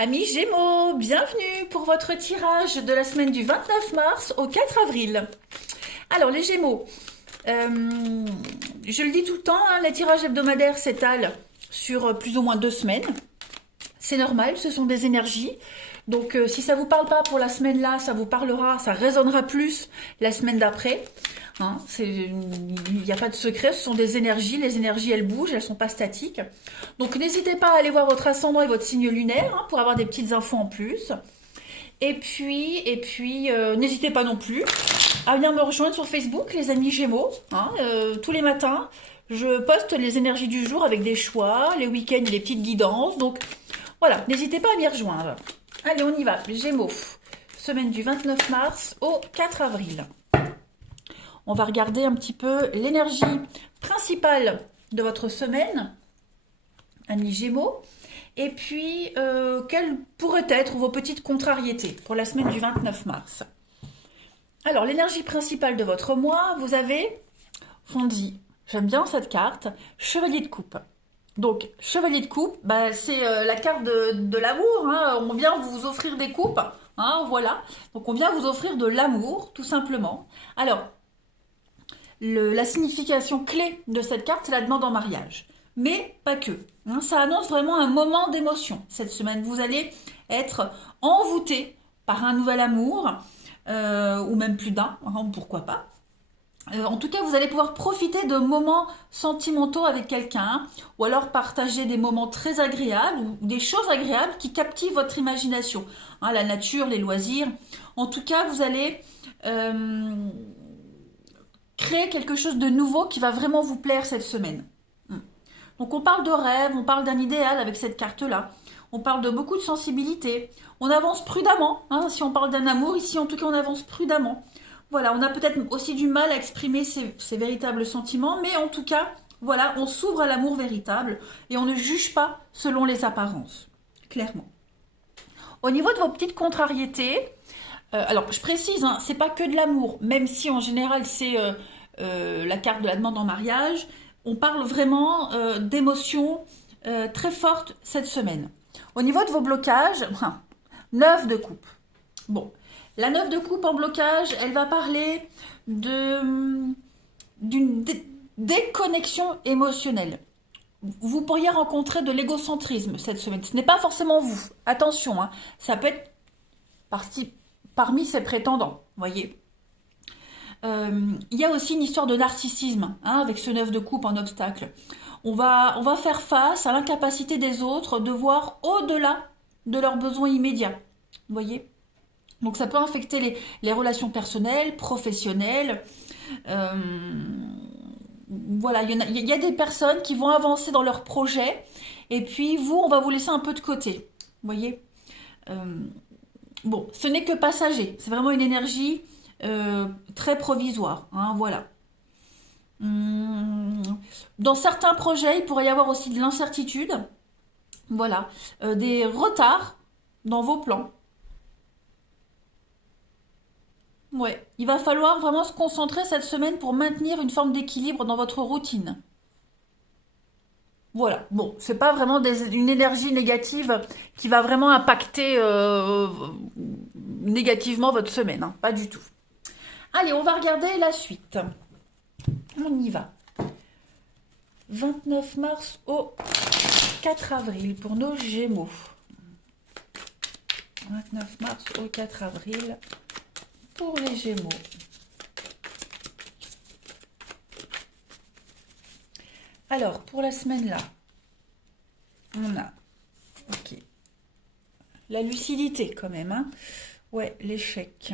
Amis Gémeaux, bienvenue pour votre tirage de la semaine du 29 mars au 4 avril. Alors les Gémeaux, je le dis tout le temps, les tirages hebdomadaires s'étalent sur plus ou moins 2 semaines. C'est normal, ce sont des énergies. Donc si ça ne vous parle pas pour la semaine là, ça vous parlera, ça résonnera plus la semaine d'après. Il n'y a pas de secret, ce sont des énergies. Les énergies, elles bougent, elles ne sont pas statiques. Donc n'hésitez pas à aller voir votre ascendant et votre signe lunaire pour avoir des petites infos en plus. Et puis, n'hésitez pas non plus à venir me rejoindre sur Facebook, les amis Gémeaux. Tous les matins, je poste les énergies du jour avec des choix, les week-ends et les petites guidances. Donc voilà, n'hésitez pas à m'y rejoindre. Allez, on y va, Gémeaux. Semaine du 29 mars au 4 avril. On va regarder un petit peu l'énergie principale de votre semaine, amis Gémeaux. Et puis, quelles pourraient être vos petites contrariétés pour la semaine du 29 mars. Alors, l'énergie principale de votre mois, vous avez Fondi. J'aime bien cette carte, Chevalier de coupe. Donc, Chevalier de coupe, c'est la carte de l'amour. On vient vous offrir des coupes. Voilà. Donc, on vient vous offrir de l'amour, tout simplement. Alors, la signification clé de cette carte, c'est la demande en mariage. Mais pas que. Ça annonce vraiment un moment d'émotion. Cette semaine, vous allez être envoûté par un nouvel amour, ou même plus d'un, pourquoi pas. En tout cas, vous allez pouvoir profiter de moments sentimentaux avec quelqu'un, ou alors partager des moments très agréables, ou des choses agréables qui captivent votre imagination. La nature, les loisirs. En tout cas, vous allez créer quelque chose de nouveau qui va vraiment vous plaire cette semaine. Donc on parle de rêve, on parle d'un idéal avec cette carte-là. On parle de beaucoup de sensibilité. On avance prudemment. Si on parle d'un amour, ici en tout cas on avance prudemment. Voilà, on a peut-être aussi du mal à exprimer ses véritables sentiments, mais en tout cas, voilà, on s'ouvre à l'amour véritable et on ne juge pas selon les apparences, clairement. Au niveau de vos petites contrariétés, alors je précise, c'est pas que de l'amour, même si en général c'est la carte de la demande en mariage. On parle vraiment d'émotions très fortes cette semaine. Au niveau de vos blocages, 9 de coupe. Bon, la 9 de coupe en blocage, elle va parler d'une déconnexion émotionnelle. Vous pourriez rencontrer de l'égocentrisme cette semaine. Ce n'est pas forcément vous. Attention, ça peut être parmi ses prétendants, voyez. Il y a aussi une histoire de narcissisme avec ce 9 de coupe en obstacle. On va faire face à l'incapacité des autres de voir au-delà de leurs besoins immédiats. Vous voyez ? Donc ça peut affecter les relations personnelles, professionnelles. Voilà, il y a des personnes qui vont avancer dans leurs projets et puis vous, on va vous laisser un peu de côté. Vous voyez ? Bon, ce n'est que passager. C'est vraiment une énergie très provisoire. Voilà. Dans certains projets, il pourrait y avoir aussi de l'incertitude. Voilà. Des retards dans vos plans. Ouais. Il va falloir vraiment se concentrer cette semaine pour maintenir une forme d'équilibre dans votre routine. Voilà. Bon, c'est pas vraiment une énergie négative qui va vraiment impacter négativement votre semaine. Pas du tout. Allez, on va regarder la suite. On y va. 29 mars au 4 avril pour nos Gémeaux. 29 mars au 4 avril pour les Gémeaux. Alors, pour la semaine là, on a la lucidité quand même. Ouais, l'échec.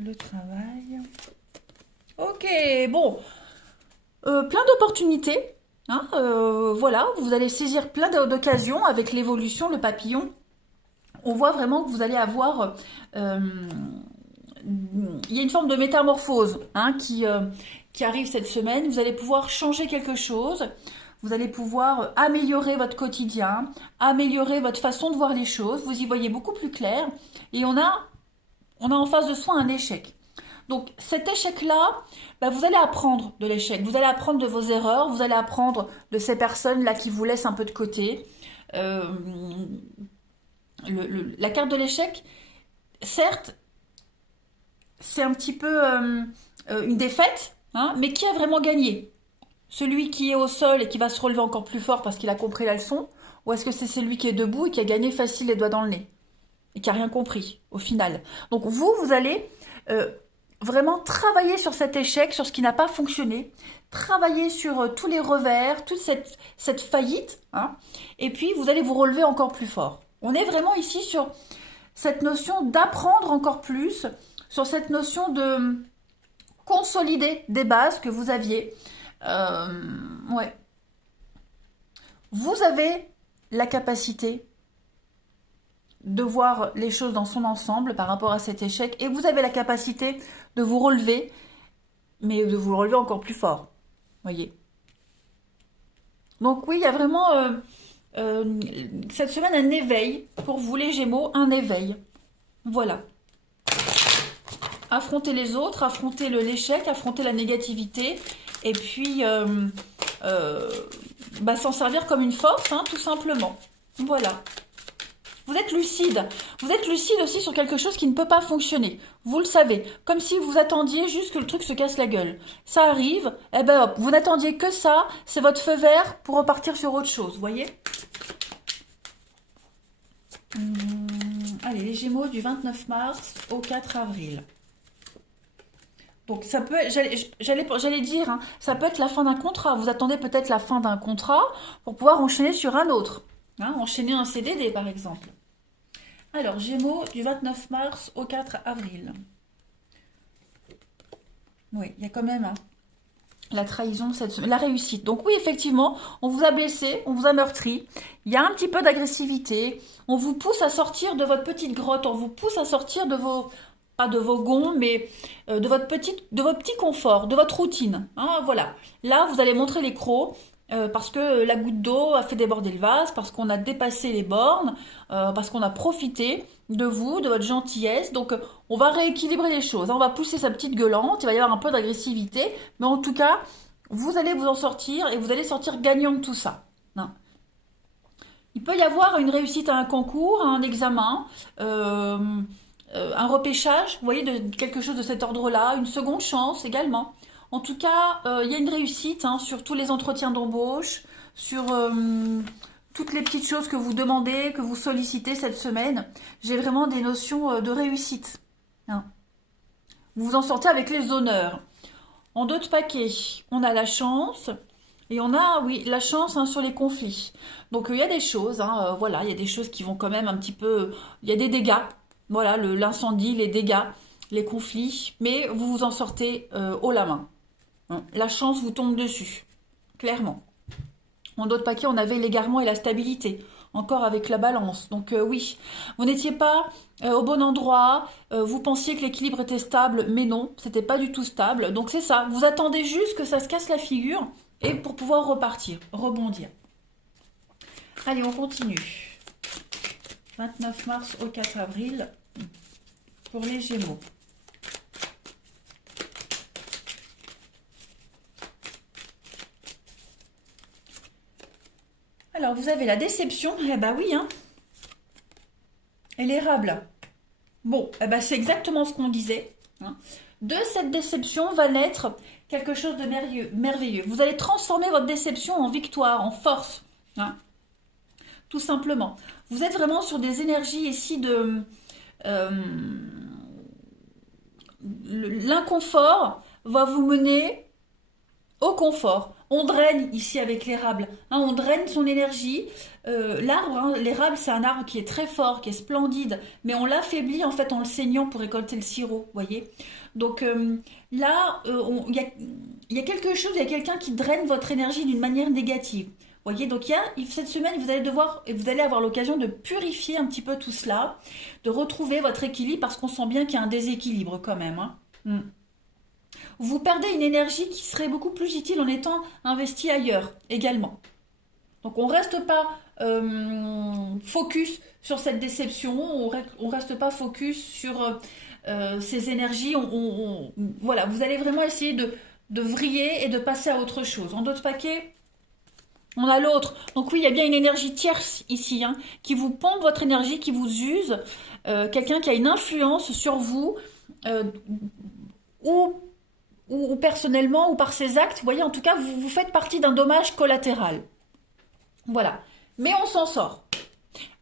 Le travail. Ok, bon. Plein d'opportunités. Voilà, vous allez saisir plein d'occasions avec l'évolution, le papillon. On voit vraiment que vous allez avoir... il y a une forme de métamorphose qui arrive cette semaine. Vous allez pouvoir changer quelque chose. Vous allez pouvoir améliorer votre quotidien, améliorer votre façon de voir les choses. Vous y voyez beaucoup plus clair. Et on a en face de soi un échec. Donc cet échec-là, vous allez apprendre de l'échec. Vous allez apprendre de vos erreurs. Vous allez apprendre de ces personnes-là qui vous laissent un peu de côté. euh, la carte de l'échec, certes, c'est un petit peu une défaite, hein, mais qui a vraiment gagné? Celui qui est au sol et qui va se relever encore plus fort parce qu'il a compris la leçon, ou est-ce que c'est celui qui est debout et qui a gagné facile les doigts dans le nez et qui a rien compris au final? Donc vous allez vraiment travailler sur cet échec, sur ce qui n'a pas fonctionné, travailler sur tous les revers, toute cette faillite, hein, et puis vous allez vous relever encore plus fort. On est vraiment ici sur cette notion d'apprendre encore plus, sur cette notion de consolider des bases que vous aviez. Ouais. Vous avez la capacité de voir les choses dans son ensemble par rapport à cet échec et vous avez la capacité de vous relever, mais de vous relever encore plus fort. Voyez. Donc oui, il y a vraiment cette semaine un éveil pour vous les Gémeaux, un éveil. Voilà. Affronter les autres, affronter l'échec, affronter la négativité et puis s'en servir comme une force, hein, tout simplement. Voilà. Vous êtes lucide. Vous êtes lucide aussi sur quelque chose qui ne peut pas fonctionner. Vous le savez. Comme si vous attendiez juste que le truc se casse la gueule. Ça arrive, et ben hop, vous n'attendiez que ça, c'est votre feu vert pour repartir sur autre chose, vous voyez? Allez, les Gémeaux du 29 mars au 4 avril. Donc ça peut, j'allais dire, hein, ça peut être la fin d'un contrat. Vous attendez peut-être la fin d'un contrat pour pouvoir enchaîner sur un autre. Hein, enchaîner un CDD par exemple. Alors, Gémeaux du 29 mars au 4 avril. Oui, il y a quand même la trahison, la réussite. Donc oui, effectivement, on vous a blessé, on vous a meurtri. Il y a un petit peu d'agressivité. On vous pousse à sortir de votre petite grotte. On vous pousse à sortir de vos... pas de vos gonds, mais de votre petit confort, de votre routine. Hein, voilà. Là, vous allez montrer les crocs. Parce que la goutte d'eau a fait déborder le vase, parce qu'on a dépassé les bornes, parce qu'on a profité de vous, de votre gentillesse. Donc on va rééquilibrer les choses, hein. On va pousser sa petite gueulante, il va y avoir un peu d'agressivité, mais en tout cas, vous allez vous en sortir et vous allez sortir gagnant de tout ça. Hein. Il peut y avoir une réussite à un concours, à un examen, un repêchage, vous voyez, de quelque chose de cet ordre-là, une seconde chance également. En tout cas, il y a une réussite, hein, sur tous les entretiens d'embauche, sur toutes les petites choses que vous demandez, que vous sollicitez cette semaine. J'ai vraiment des notions de réussite. Hein. Vous vous en sortez avec les honneurs. En d'autres paquets, on a la chance et on a, oui, la chance, hein, sur les conflits. Donc il y a des choses, hein, voilà, il y a des choses qui vont quand même un petit peu... Il y a des dégâts, voilà, l'incendie, les dégâts, les conflits, mais vous vous en sortez haut la main. La chance vous tombe dessus, clairement. En d'autres paquets, on avait l'égarement et la stabilité, encore avec la balance. Donc oui, vous n'étiez pas au bon endroit, vous pensiez que l'équilibre était stable, mais non, c'était pas du tout stable. Donc c'est ça, vous attendez juste que ça se casse la figure et pour pouvoir repartir, rebondir. Allez, on continue. 29 mars au 4 avril pour les Gémeaux. Alors, vous avez la déception. Eh ben oui, hein. Et l'érable. Bon, eh ben c'est exactement ce qu'on disait. Hein. De cette déception va naître quelque chose de merveilleux. Vous allez transformer votre déception en victoire, en force. Hein. Tout simplement. Vous êtes vraiment sur des énergies ici de... l'inconfort va vous mener au confort. On draine ici avec l'érable, hein, on draine son énergie. L'arbre, hein, l'érable, c'est un arbre qui est très fort, qui est splendide, mais on l'affaiblit en fait en le saignant pour récolter le sirop, voyez. Donc là, il y a quelque chose, il y a quelqu'un qui draine votre énergie d'une manière négative. Voyez, donc cette semaine, vous allez devoir, et vous allez avoir l'occasion de purifier un petit peu tout cela, de retrouver votre équilibre, parce qu'on sent bien qu'il y a un déséquilibre quand même. Hein. Vous perdez une énergie qui serait beaucoup plus utile en étant investie ailleurs également. Donc on ne reste pas focus sur cette déception, on reste pas focus sur ces énergies. Voilà, vous allez vraiment essayer de vriller et de passer à autre chose. En d'autres paquets, On a l'autre. Donc oui, il y a bien une énergie tierce ici, hein, qui vous pompe votre énergie, qui vous use. Quelqu'un qui a une influence sur vous, ou, ou personnellement, ou par ses actes. Vous voyez, en tout cas, vous faites partie d'un dommage collatéral. Voilà. Mais on s'en sort.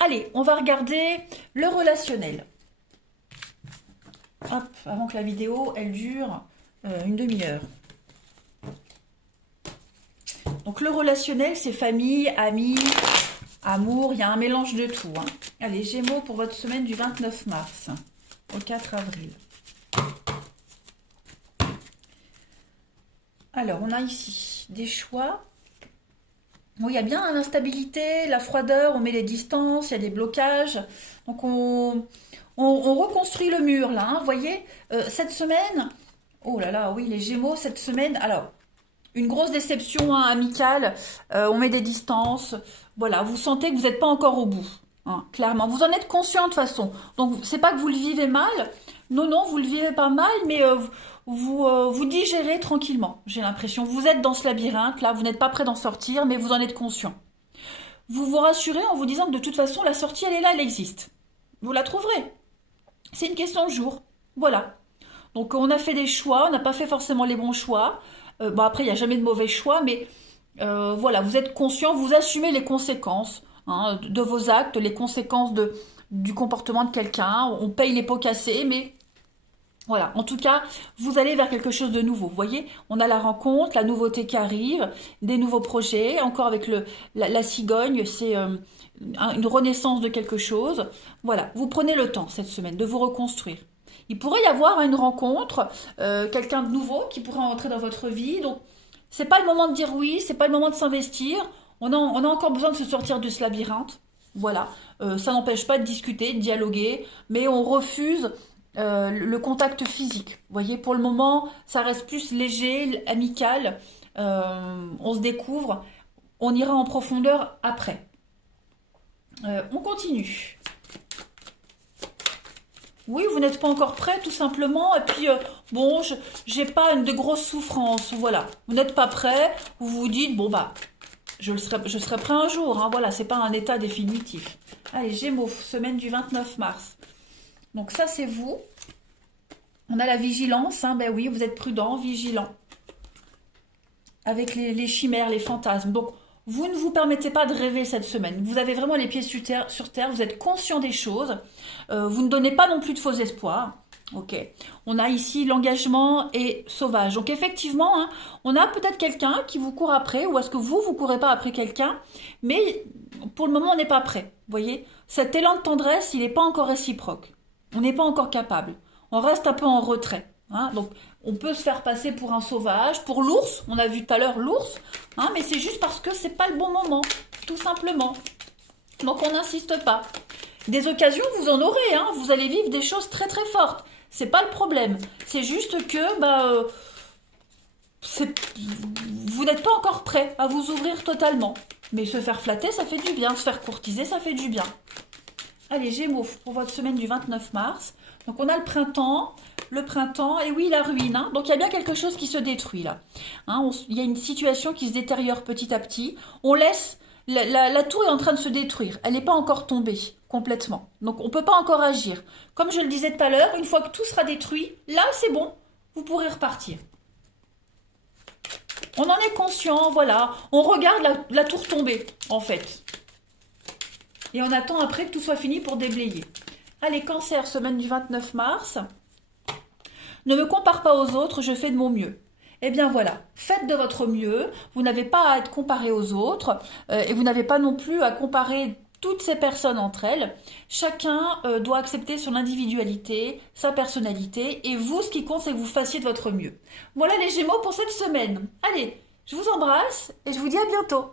Allez, on va regarder le relationnel. Hop, avant que la vidéo, elle dure une demi-heure. Donc le relationnel, c'est famille, amis, amour, il y a un mélange de tout. Hein. Allez, Gémeaux pour votre semaine du 29 mars au 4 avril. Alors, on a ici des choix. Bon, il y a bien l'instabilité, la froideur, on met les distances, il y a des blocages. Donc on reconstruit le mur là, hein, vous voyez, cette semaine, oh là là, oui, les Gémeaux, cette semaine, alors, une grosse déception hein, amicale, on met des distances, voilà, vous sentez que vous n'êtes pas encore au bout, hein, clairement. Vous en êtes conscient de toute façon, donc c'est pas que vous le vivez mal, non, non, vous le vivez pas mal, mais vous digérez tranquillement, j'ai l'impression. Vous êtes dans ce labyrinthe, là, vous n'êtes pas prêt d'en sortir, mais vous en êtes conscient. Vous vous rassurez en vous disant que de toute façon, la sortie, elle est là, elle existe. Vous la trouverez. C'est une question de jour. Voilà. Donc, on a fait des choix, on n'a pas fait forcément les bons choix. Bon, après, il n'y a jamais de mauvais choix, mais voilà, vous êtes conscient, vous assumez les conséquences hein, de vos actes, les conséquences du comportement de quelqu'un. On paye les pots cassés, mais voilà, en tout cas, vous allez vers quelque chose de nouveau. Vous voyez, on a la rencontre, la nouveauté qui arrive, des nouveaux projets, encore avec la cigogne, c'est une renaissance de quelque chose. Voilà, vous prenez le temps cette semaine de vous reconstruire. Il pourrait y avoir une rencontre, quelqu'un de nouveau qui pourrait entrer dans votre vie. Donc, c'est pas le moment de dire oui, c'est pas le moment de s'investir. On a encore besoin de se sortir de ce labyrinthe. Voilà, ça n'empêche pas de discuter, de dialoguer, mais on refuse le contact physique. Vous voyez, pour le moment, ça reste plus léger, amical. On se découvre. On ira en profondeur après. On continue. Oui, vous n'êtes pas encore prêt, tout simplement. Et puis, bon, j'ai pas de grosses souffrances. Voilà, vous n'êtes pas prêt. Vous vous dites, bon, bah, je serai prêt un jour. Hein, voilà, c'est pas un état définitif. Allez, Gémeaux, semaine du 29 mars. Donc ça, c'est vous. On a la vigilance. Hein, ben oui, vous êtes prudent, vigilant. Avec les chimères, les fantasmes. Donc, vous ne vous permettez pas de rêver cette semaine. Vous avez vraiment les pieds sur terre. Vous êtes conscient des choses. Vous ne donnez pas non plus de faux espoirs. Ok. On a ici l'engagement et sauvage. Donc effectivement, hein, on a peut-être quelqu'un qui vous court après, ou est-ce que vous courez pas après quelqu'un, mais pour le moment, on n'est pas prêt. Vous voyez, cet élan de tendresse, il n'est pas encore réciproque. On n'est pas encore capable. On reste un peu en retrait. Hein, donc, on peut se faire passer pour un sauvage, pour l'ours. On a vu tout à l'heure l'ours, hein, mais c'est juste parce que c'est pas le bon moment, tout simplement. Donc, on n'insiste pas. Des occasions, vous en aurez. Hein, vous allez vivre des choses très très fortes. C'est pas le problème. C'est juste que vous n'êtes pas encore prêt à vous ouvrir totalement. Mais se faire flatter, ça fait du bien. Se faire courtiser, ça fait du bien. Allez, Gémeaux, pour votre semaine du 29 mars. Donc, on a le printemps, et oui, la ruine. Hein. Donc, il y a bien quelque chose qui se détruit, là. Hein, il y a une situation qui se détériore petit à petit. On laisse... La tour est en train de se détruire. Elle n'est pas encore tombée complètement. Donc, on ne peut pas encore agir. Comme je le disais tout à l'heure, une fois que tout sera détruit, là, c'est bon. Vous pourrez repartir. On en est conscient, voilà. On regarde la tour tomber, en fait. Et on attend après que tout soit fini pour déblayer. Allez, Cancer, semaine du 29 mars. Ne me compare pas aux autres, je fais de mon mieux. Eh bien voilà, faites de votre mieux. Vous n'avez pas à être comparé aux autres et vous n'avez pas non plus à comparer toutes ces personnes entre elles. Chacun doit accepter son individualité, sa personnalité. Et vous, ce qui compte, c'est que vous fassiez de votre mieux. Voilà les Gémeaux pour cette semaine. Allez, je vous embrasse et je vous dis à bientôt.